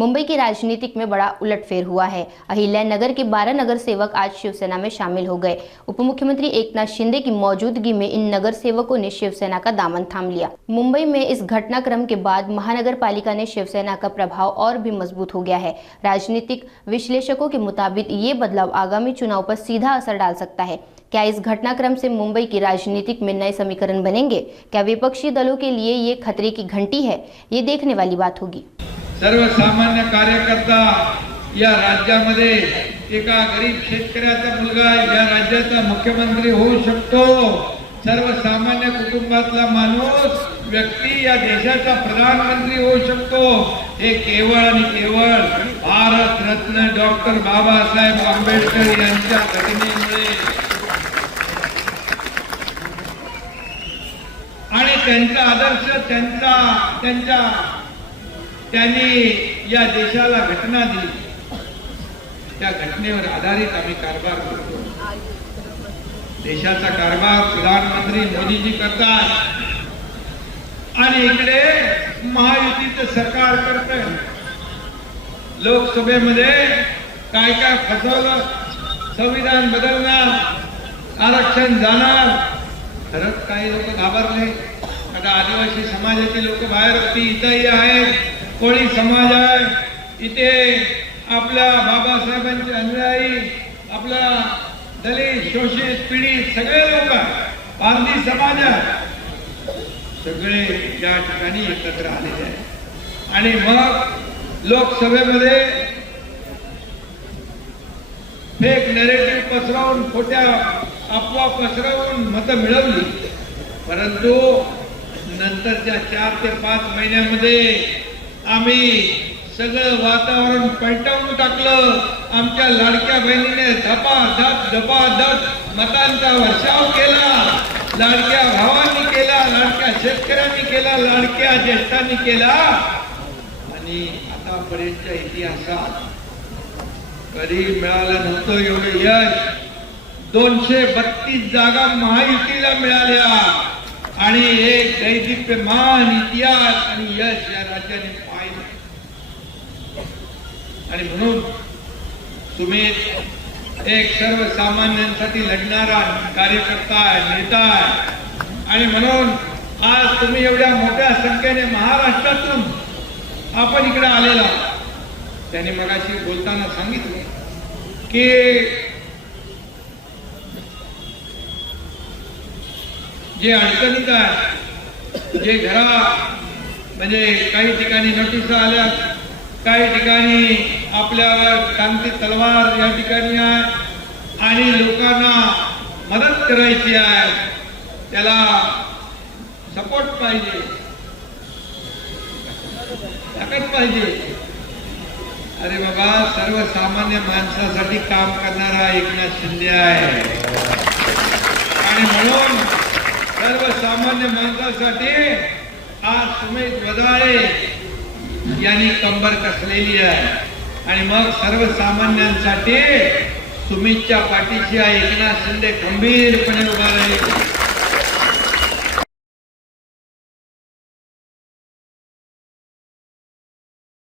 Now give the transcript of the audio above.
मुंबई की राजनीतिक में बड़ा उलटफेर हुआ है। अहिल्यानगर के 12 नगर सेवक आज शिवसेना में शामिल हो गए। उप मुख्यमंत्री एकनाथ शिंदे की मौजूदगी में इन नगर सेवकों ने शिवसेना का दामन थाम लिया। मुंबई में इस घटनाक्रम के बाद महानगर पालिका ने शिवसेना का प्रभाव और भी मजबूत हो गया है। राजनीतिक विश्लेषकों के मुताबिक ये बदलाव आगामी चुनाव पर सीधा असर डाल सकता है। क्या इस घटनाक्रम से मुंबई की राजनीतिक में नए समीकरण बनेंगे? क्या विपक्षी दलों के लिए ये खतरे की घंटी है? ये देखने वाली बात होगी। सर्वसामान्य कार्यकर्ता या राज्यामध्ये एका गरीब शेतकऱ्याचा मुलगा या राज्याचा मुख्यमंत्री होऊ शकतो। सर्वसामान्य कुटुंबातला माणूस व्यक्ती या देशाचा प्रधानमंत्री होऊ शकतो। हे केवळ आणि केवळ भारत रत्न डॉक्टर बाबासाहेब आंबेडकर यांच्या घटनेमुळे आणि त्यांचा आदर्श त्यांनी या देशाला घटना दिली, त्या घटनेवर आधारित आम्ही कारभार करतो। देशाचा कारभार प्रधानमंत्री मोदीजी करतात आणि इकडे महायुतीचं सरकार करतंय। लोकसभेमध्ये काय काय फसवलं, संविधान बदलणार, आरक्षण जाणार। खरंच काही लोक घाबरले। आता आदिवासी समाजाचे लोक बाहेर होती, इथंही आहेत, कोळी समाज आहे, इथे आपल्या बाबासाहेबांचे अनुयायी, आपला दलित शोषित पीडित सगळे लोक, पारधी समाज सगळे या ठिकाणी एकत्र आलेले आहेत। आणि मग लोकसभेमध्ये फेक नरेटिव्ह पसरवून, खोट्या अफवा पसरवून मतं मिळवली। परंतु नंतरच्या 4 ते 5 महिन्यामध्ये आम्ही सगळं वातावरण पलटवून टाकलं। आमच्या लाडक्या बहिणीने धपाधप मतांचा वर्षाव केला, लाडक्या भावांनी केला, लाडक्या शेतकऱ्यांनी केला, लाडक्या ज्येष्ठांनी केला। आणि आतापर्यंतच्या इतिहासात कधी मिळालं नव्हतं एवढं यश। 232 जागा महायुतीला मिळाल्या आणि एक दैदिप्यमान इतिहास आणि यश या राज्याने पाहिलं। आणि म्हणून सुमित एक सर्वसामान्यांसाठी लढणारा कार्यकर्ता आहे, नेता आहे। आणि म्हणून आज तुम्ही एवढ्या मोठ्या संख्येने महाराष्ट्रातून आपण इकडे आलेला। त्याने मगाशी बोलताना सांगितलं की जे अडचणीत आहे, जे घरा म्हणजे काही ठिकाणी नोटीस आल्या, काही ठिकाणी आपल्यावर टांगती तलवार या ठिकाणी आहे आणि लोकांना मदत करायची आहे, त्याला सपोर्ट पाहिजे, ताकद पाहिजे। अरे बाबा, सर्वसामान्य माणसासाठी काम करणारा एकनाथ शिंदे आहे आणि म्हणून सर्वसामान्य माणसासाठी आज सुमित वदाळे यांनी कंबर कसलेली आहे। आणि मग सर्वसामान्यांसाठी सुमितच्या पाठीशी एकनाथ शिंदे खंबीरपणे उभा राहील।